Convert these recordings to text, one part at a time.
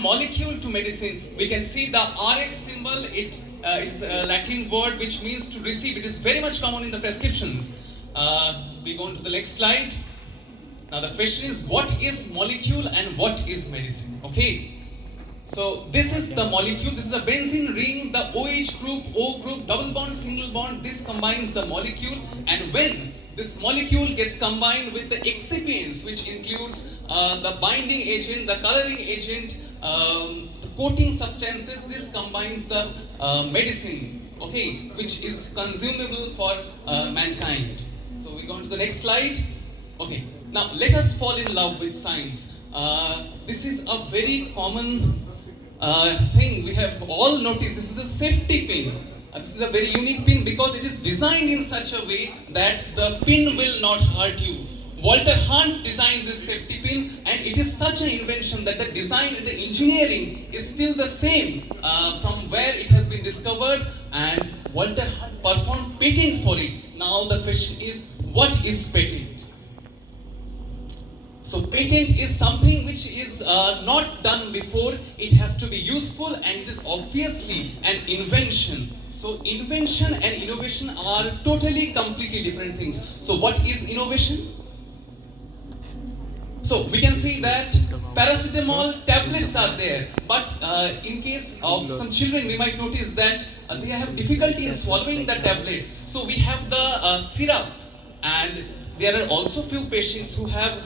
molecule to medicine. We can see the Rx symbol. It is a Latin word which means to receive. It is very much common in the prescriptions. We go on to the next slide. Now the question is, what is molecule and what is medicine? Okay. So this is the molecule. This is a benzene ring. The OH group, O group, double bond, single bond. This combines the molecule, and when this molecule gets combined with the excipients, which includes the binding agent, the coloring agent, the coating substances, this combines the medicine, okay, which is consumable for mankind. So we go on to the next slide. Okay, now let us fall in love with science. This is a very common thing we have all noticed. This is a safety pin. This is a very unique pin because it is designed in such a way that the pin will not hurt you. Walter Hunt designed this safety pin, and it is such an invention that the design and the engineering is still the same from where it has been discovered, and Walter Hunt performed patent for it. Now the question is, what is patent? So patent is something which is not done before. It has to be useful, and it is obviously an invention. So invention and innovation are totally, completely different things. So what is innovation? So we can see that paracetamol tablets are there, but in case of some children, we might notice that they have difficulty in swallowing the tablets. So we have the syrup, and there are also few patients who have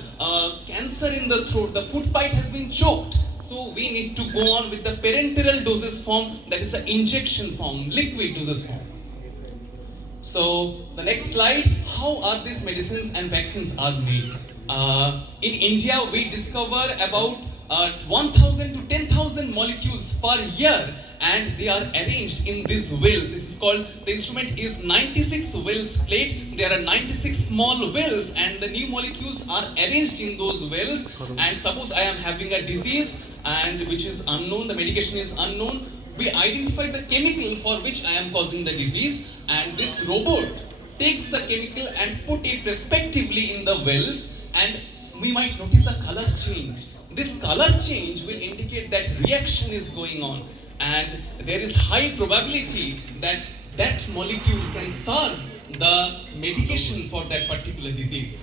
cancer in the throat. The food pipe has been choked. So we need to go on with the parenteral dosage form, that is an injection form, liquid dosage form. So the next slide, how are these medicines and vaccines are made? In India, we discover about 1,000 to 10,000 molecules per year, and they are arranged in these wells. This is called, the instrument is 96 wells plate. There are 96 small wells, and the new molecules are arranged in those wells. And suppose I am having a disease and which is unknown, the medication is unknown, we identify the chemical for which I am causing the disease, and this robot takes the chemical and put it respectively in the wells, and we might notice a color change. This color change will indicate that reaction is going on, and there is high probability that that molecule can serve the medication for that particular disease.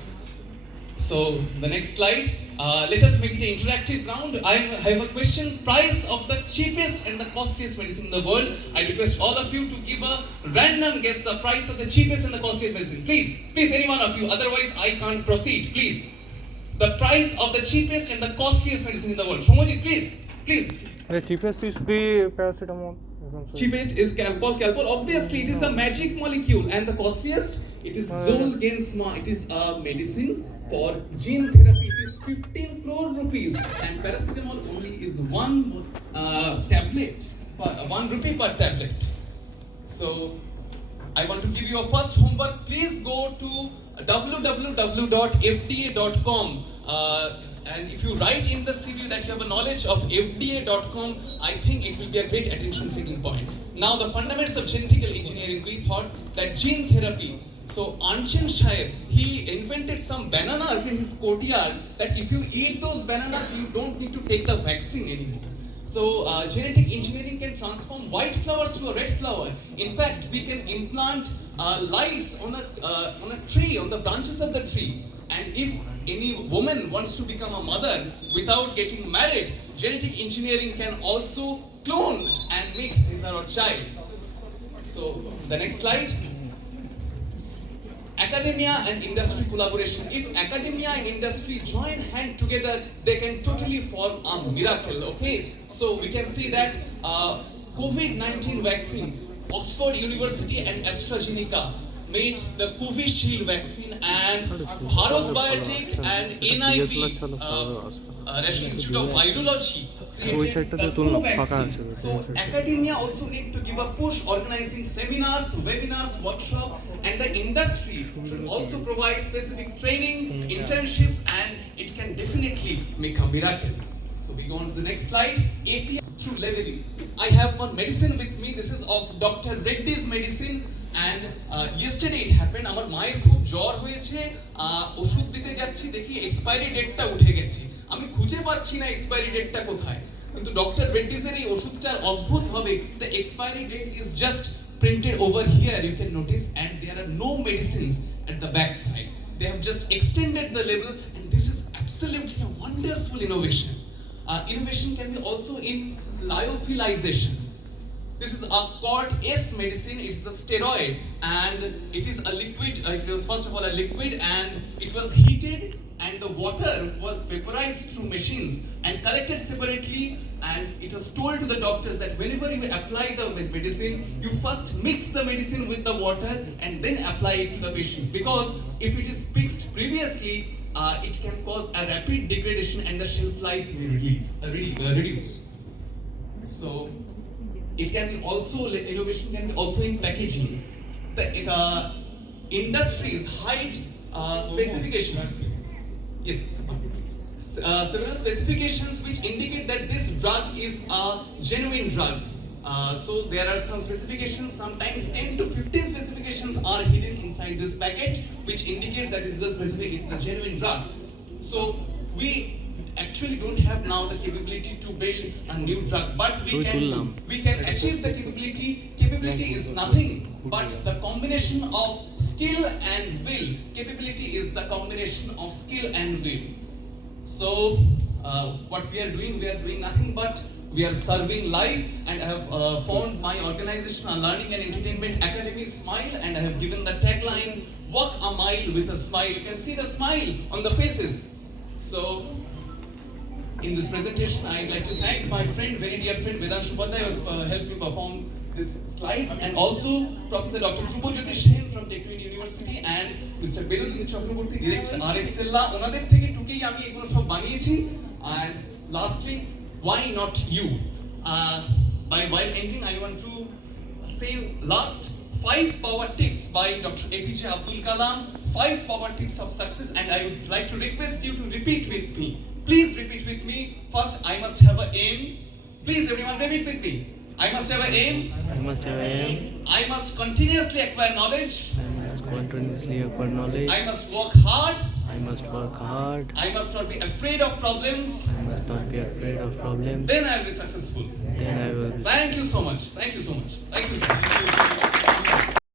So the next slide, let us make it an interactive round. I have a question: price of the cheapest and the costliest medicine in the world. I request all of you to give a random guess the price of the cheapest and the costliest medicine. Please, any one of you. Otherwise, I can't proceed. Please, the price of the cheapest and the costliest medicine in the world. Soumyajit, please. The cheapest is the paracetamol. Cheapest is Calpol. Obviously, it is a magic molecule, and the costliest, it is Zolgensma. It is a medicine for gene therapy. It is 15 crore rupees, and paracetamol only is one tablet, 1 rupee per tablet. So I want to give you a first homework. Please go to www.fda.com. And if you write in the CV that you have a knowledge of fda.com, I think it will be a great attention-seeking point. Now, the fundamentals of genetical engineering, we thought that gene therapy. So, Anchan Shire, he invented some bananas in his courtyard that if you eat those bananas, you don't need to take the vaccine anymore. So, genetic engineering can transform white flowers to a red flower. In fact, we can implant lights on a tree, on the branches of the tree. And if any woman wants to become a mother without getting married, genetic engineering can also clone and make his or her child. So the next slide. Academia and industry collaboration. If academia and industry join hand together, they can totally form a miracle. Okay, so we can see that COVID-19 vaccine, Oxford University and AstraZeneca made the Covishield vaccine, and Bharat Biotech and NIV, National Institute of Virology, created the co-vaccine. So academia also need to give a push, organizing seminars, webinars, workshops, and the industry should also provide specific training, internships, and it can definitely make a miracle. So we go on to the next slide. API through leveling. I have one medicine with me. This is of Dr. Reddy's medicine. And yesterday it happened, আমার মায়ের খুব জ্বর হয়েছে, ওষুধ দিতে যাচ্ছি, দেখি expiry ডেটটা উঠে গেছে। আমি খুঁজে পাচ্ছি না এক্সপায়ারি ডেটটা কোথায়। কিন্তু ডক্টর রেড্ডিসের এই ওষুধটার অদ্ভুতভাবে the expiry date is just printed over here, you can notice, and there are no medicines at the back side. They have just extended the label, and this is absolutely a wonderful innovation. Innovation can be also in lyophilization. This is a called S medicine. It is a steroid, and it is a liquid. It was first of all a liquid, and it was heated, and the water was vaporized through machines and collected separately. And it was told to the doctors that whenever you apply the medicine, you first mix the medicine with the water and then apply it to the patients. Because if it is mixed previously, it can cause a rapid degradation and the shelf life may reduce. So it can be also, innovation can be also in packaging. The industries hide specifications. Yes, several specifications which indicate that this drug is a genuine drug. So there are some specifications, sometimes 10 to 15 specifications are hidden inside this packet, which indicates that it's a genuine drug. So we actually don't have now the capability to build a new drug, but we can achieve the capability. Capability is nothing but the combination of skill and will. Capability is the combination of skill and will. So what we are doing nothing but we are serving life, and I have formed my organization, a learning and entertainment academy, Smile, and I have given the tagline, walk a mile with a smile. You can see the smile on the faces. So in this presentation, I'd like to thank my friend, very dear friend, Vedansh Upadhyay, who has helped me perform these slides, and also Professor Dr. Dhrubo from Techno University, and Mr. Bedadyuti Chakraborty, Director, RxCella. ওনাদের থেকে টুকেই আমি এগুলো সব বানিয়েছি। And lastly, why not you? While ending, I want to say last 5 power tips by Dr. APJ Abdul Kalam, 5 power tips of success, and I would like to request you to repeat with me. Please repeat with me. First, I must have an aim. Please, everyone, repeat with me. I must have an aim. I must have an aim. I must continuously acquire knowledge. I must continuously acquire knowledge. I must work hard. I must work hard. I must not be afraid of problems. I must not be afraid of problems. Then I will be successful. Then I will. Thank you so much. Thank you so much. Thank you, sir.